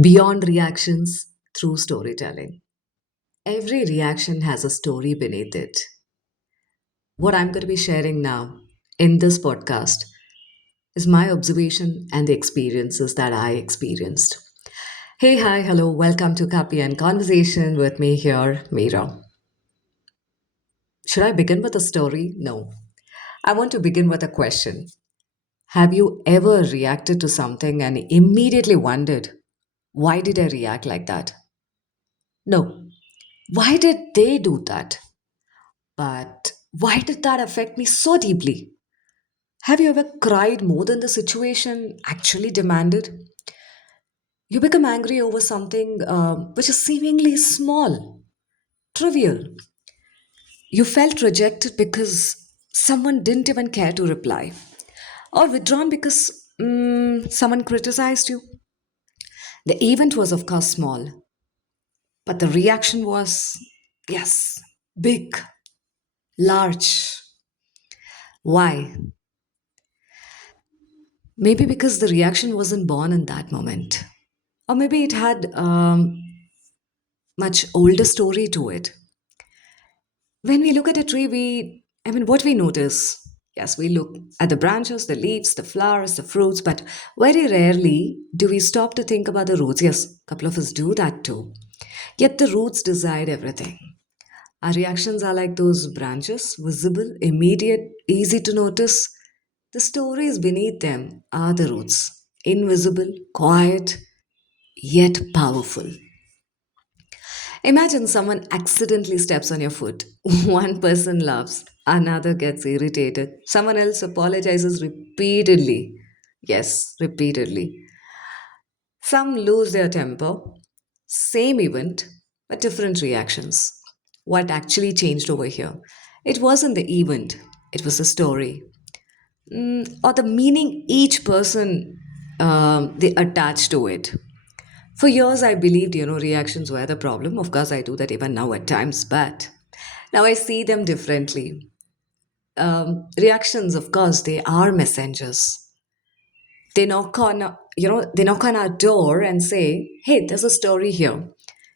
Beyond reactions through storytelling. Every reaction has a story beneath it. What I'm going to be sharing now in this podcast is my observation and the experiences that I experienced. Hey, hi, hello, welcome to Copy and Conversation with me here, Meera. Should I begin with a story? No. I want to begin with a question. Have you ever reacted to something and immediately wondered, why did I react like that? No. Why did they do that? But why did that affect me so deeply? Have you ever cried more than the situation actually demanded? You become angry over something which is seemingly small, trivial. You felt rejected because someone didn't even care to reply, or withdrawn because someone criticized you. The event was, of course, small, but the reaction was, yes, big, large. Why? Maybe because the reaction wasn't born in that moment. Or maybe it had much older story to it. When we look at a tree, what we notice? Yes, we look at the branches, the leaves, the flowers, the fruits, but very rarely do we stop to think about the roots. Yes, a couple of us do that too. Yet the roots decide everything. Our reactions are like those branches, visible, immediate, easy to notice. The stories beneath them are the roots, invisible, quiet, yet powerful. Imagine someone accidentally steps on your foot. One person laughs, another gets irritated, someone else apologizes repeatedly. Yes, repeatedly. Some lose their temper. Same event, but different reactions. What actually changed over here? It wasn't the event, it was the story. Or the meaning each person they attached to it. For years, I believed, reactions were the problem. Of course, I do that even now at times, but now I see them differently. Reactions, of course, they are messengers. They knock on our door and say, hey, there's a story here.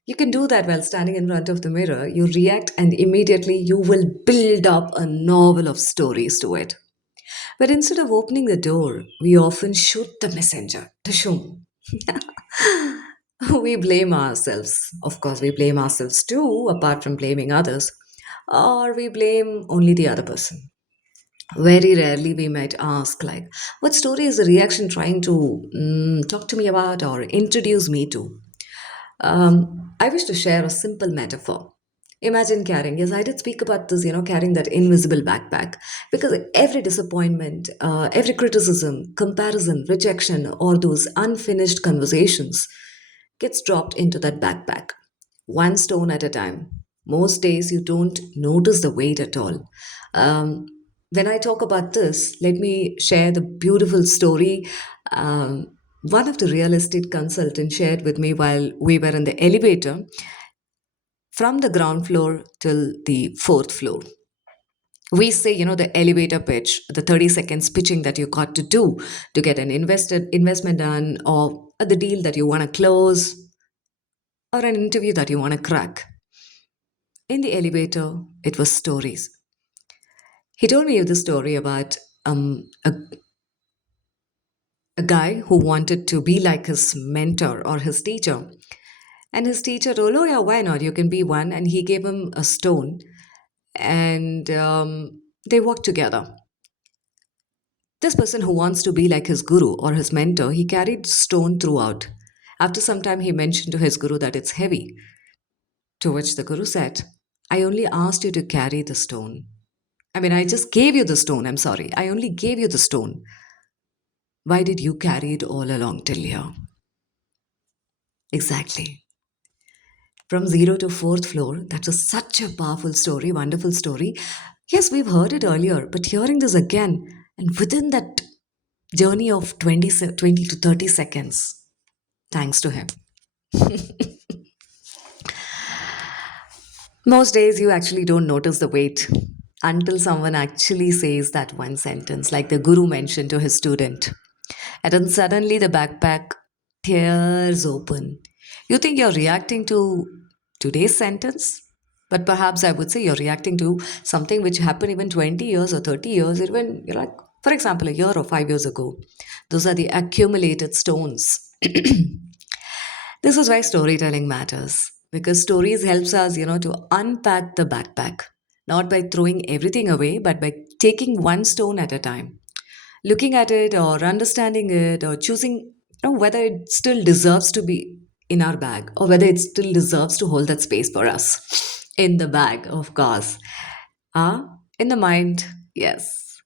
You can do that while standing in front of the mirror. You react, and immediately you will build up a novel of stories to it. But instead of opening the door, we often shoot the messenger. Tashum. We blame ourselves. Of course, we blame ourselves too, apart from blaming others. Or we blame only the other person. Very rarely we might ask, like, what story is the reaction trying to talk to me about or introduce me to? I wish to share a simple metaphor. Imagine carrying, yes, I did speak about this, carrying that invisible backpack. Because every disappointment, every criticism, comparison, rejection, or those unfinished conversations gets dropped into that backpack, one stone at a time. Most days you don't notice the weight at all. Um, when I talk about this, let me share the beautiful story. One of the real estate consultants shared with me while we were in the elevator from the ground floor till the fourth floor. We say, the elevator pitch, the 30 seconds pitching that you got to do to get an investment done, or the deal that you want to close, or an interview that you want to crack. In the elevator, it was stories. He told me the story about a guy who wanted to be like his mentor or his teacher. And his teacher told, oh, yeah, why not? You can be one. And he gave him a stone and they worked together. This person who wants to be like his guru or his mentor, he carried stone throughout. After some time, he mentioned to his guru that it's heavy. To which the guru said, I only asked you to carry the stone. I just gave you the stone. I'm sorry. I only gave you the stone. Why did you carry it all along till here? Exactly. From zero to fourth floor, that was such a powerful story, wonderful story. Yes, we've heard it earlier, but hearing this again, and within that journey of 20 to 30 seconds, thanks to him. Most days you actually don't notice the weight until someone actually says that one sentence, like the guru mentioned to his student. And then suddenly the backpack Ears open. You think you're reacting to today's sentence? But perhaps I would say you're reacting to something which happened even 20 years or 30 years, even you're like, for example, a year or 5 years ago. Those are the accumulated stones. This is why storytelling matters because stories helps us, to unpack the backpack, not by throwing everything away, but by taking one stone at a time, looking at it or understanding it or choosing, whether it still deserves to be in our bag or whether it still deserves to hold that space for us in the bag, of course. In the mind, yes.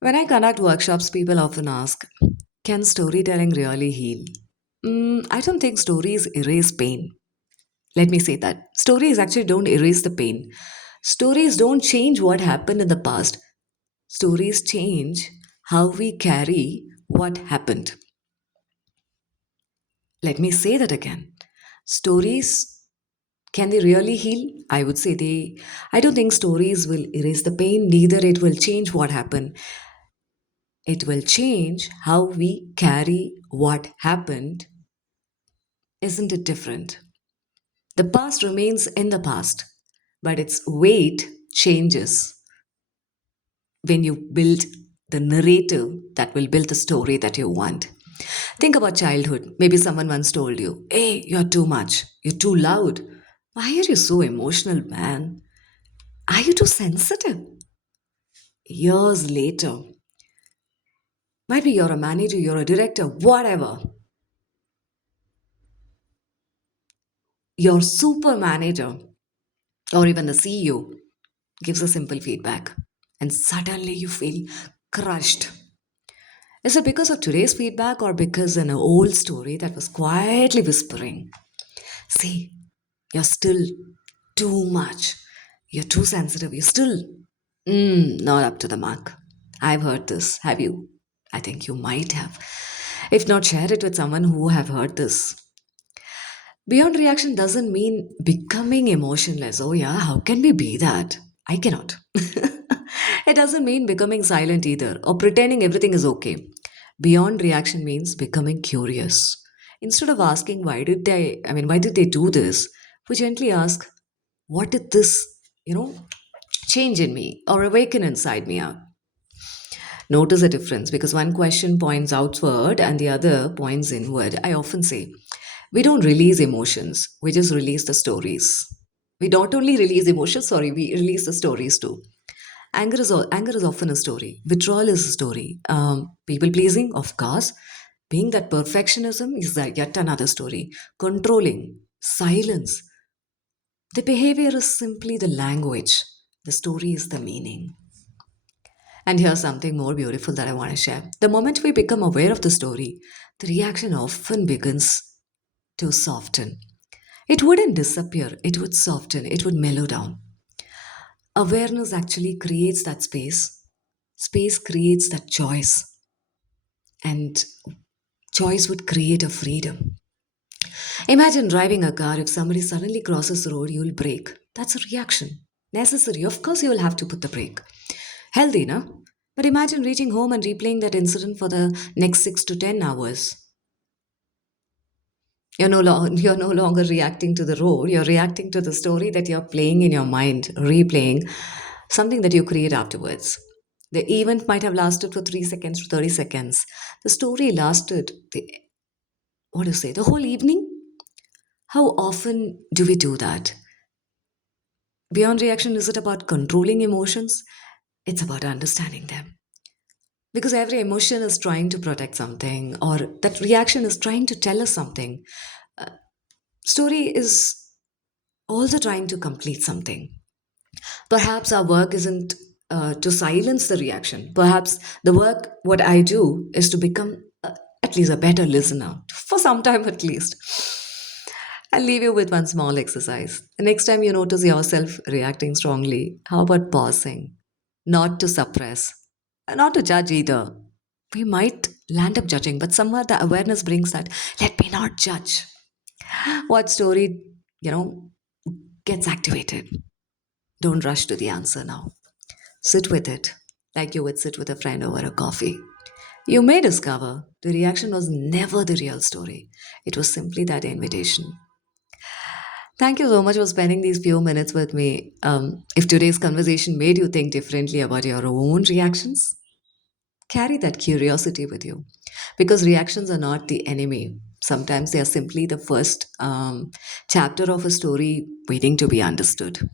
When I conduct workshops, people often ask, can storytelling really heal? I don't think stories erase pain. Let me say that. Stories actually don't erase the pain. Stories don't change what happened in the past. Stories change how we carry what happened. Let me say that again. Stories, can they really heal? I would say I don't think stories will erase the pain, neither it will change what happened. It will change how we carry what happened. Isn't it different? The past remains in the past, but its weight changes when you build the narrative that will build the story that you want. Think about childhood. Maybe someone once told you, hey, you're too much, you're too loud. Why are you so emotional, man? Are you too sensitive? Years later, might be you're a manager, you're a director, whatever. Your super manager or even the CEO gives a simple feedback, and suddenly you feel crushed. Is it because of today's feedback or because an old story that was quietly whispering, see, you're still too much, you're too sensitive, you're still not up to the mark? I've heard this. Have you? I think you might have. If not, share it with someone who have heard this. Beyond reaction doesn't mean becoming emotionless. Oh, yeah, how can we be that? I cannot. It doesn't mean becoming silent either or pretending everything is okay. Beyond reaction means becoming curious. Instead of asking why did they do this, we gently ask, what did this, you know, change in me or awaken inside me out? Notice the difference because one question points outward and the other points inward. I often say, we don't release emotions, we just release the stories. We not only release emotions, sorry, we release the stories too. Anger is often a story. Withdrawal is a story. People pleasing, of course. Being that perfectionism is that yet another story. Controlling, silence. The behavior is simply the language. The story is the meaning. And here's something more beautiful that I want to share. The moment we become aware of the story, the reaction often begins to soften. It wouldn't disappear, it would soften, it would mellow down. Awareness actually creates that space. Space creates that choice, and choice would create a freedom. Imagine driving a car. If somebody suddenly crosses the road, you'll brake. That's a reaction. Necessary. Of course, you will have to put the brake. Healthy, no? But imagine reaching home and replaying that incident for the next 6 to 10 hours. You're no longer reacting to the road, you're reacting to the story that you're playing in your mind, replaying something that you create afterwards. The event might have lasted for 3 seconds to 30 seconds. The story lasted what do you say, the whole evening? How often do we do that? Beyond reaction, is it about controlling emotions? It's about understanding them. Because every emotion is trying to protect something, or that reaction is trying to tell us something. Story is also trying to complete something. Perhaps our work isn't to silence the reaction. Perhaps the work, what I do, is to become at least a better listener, for some time at least. I'll leave you with one small exercise. The next time you notice yourself reacting strongly, how about pausing? Not to suppress, not to judge either. We might land up judging, but somehow the awareness brings that, let me not judge. What story, you know, gets activated? Don't rush to the answer now. Sit with it like you would sit with a friend over a coffee. You may discover the reaction was never the real story, it was simply that invitation. Thank you so much for spending these few minutes with me. If today's conversation made you think differently about your own reactions, carry that curiosity with you because reactions are not the enemy. Sometimes they are simply the first chapter of a story waiting to be understood.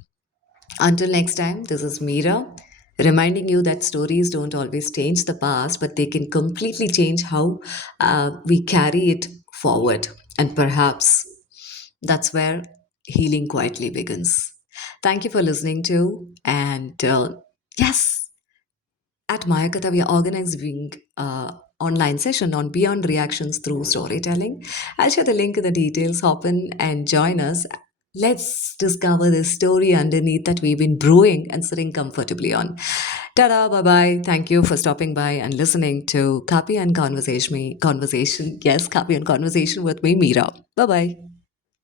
Until next time, this is Meera reminding you that stories don't always change the past, but they can completely change how we carry it forward. And perhaps that's where healing quietly begins. Thank you for listening to, and yes, at Mayakatha, we are organizing online session on beyond reactions through storytelling. I'll share the link in the details. Hop in and join us. Let's discover the story underneath that we've been brewing and sitting comfortably on. Ta-da, bye-bye. Thank you for stopping by and listening to Copy and Conversation. Yes, Copy and Conversation with me, Meera. Bye-bye.